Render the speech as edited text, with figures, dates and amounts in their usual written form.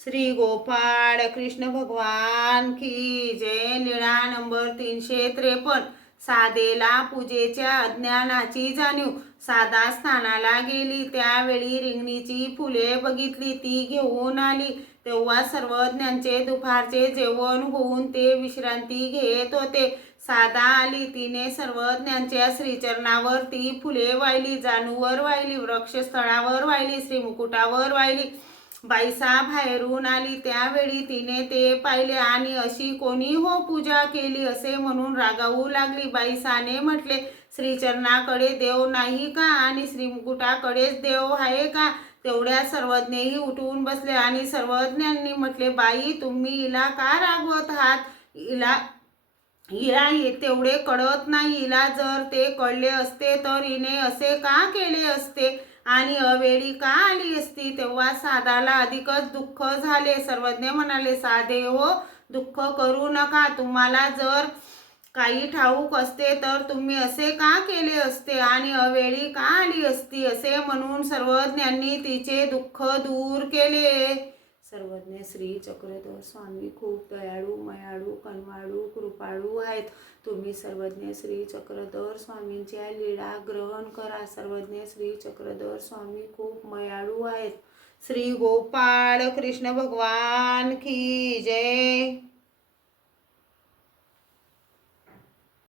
श्री गोपाळ कृष्ण भगवान की जय। लीळा नंबर 353। साधेला पूजेच्या अज्ञानाची जाणीव। साधा स्नानाला गेली, त्यावेळी रिंगणीची फुले बघितली, ती घेऊन आली। तेव्हा सर्वज्ञांचे दुपारचे जेवण होऊन ते विश्रांती घेत होते। साधा आली, तिने सर्वज्ञांच्या श्रीचरणावर ती फुले वाहिली, जानूवर वाहिली, वृक्षस्थळावर वाहिली, श्रीमुकुटावर वाहिली। बाईसा बाहेरून आली, त्यावेळी तिने ते पाहिले आणि अशी कोणी हो पूजा केली असे म्हणून रागावू लागली। बाईसाने म्हटले, श्रीचरणाकडे देव नाही का आणि श्रीमुकुटाकडेच देव आहे का? तेवढ्या सर्वज्ञही उठून बसले आणि सर्वज्ञांनी म्हटले, बाई तुम्ही हिला का रागवत आहात? हिला तेवढे कळत नाही। हिला जर ते कळले असते तर हिने असे का केले असते आणि अवेळी का आली असती? तेव्हा साधाला अधिकच दुःख झाले। सर्वज्ञ म्हणाले, साधे हो, दुःख करू नका। तुम्हाला जर काही ठाऊक असते तर तुम्ही असे का केले असते आणि अवेळी का आली असती? असे म्हणून सर्वज्ञांनी तिचे दुःख दूर केले। सर्वज्ञ श्री चक्रधर स्वामी खूप दयाळू, मयाळू, कनवाळू, कृपाळू आहेत। तुम्ही सर्वज्ञ श्री चक्रधर स्वामींच्या लीळा ग्रहण करा। सर्वज्ञ श्री चक्रधर स्वामी खूप मयाळू आहेत। श्री गोपाळ कृष्ण भगवान की जय।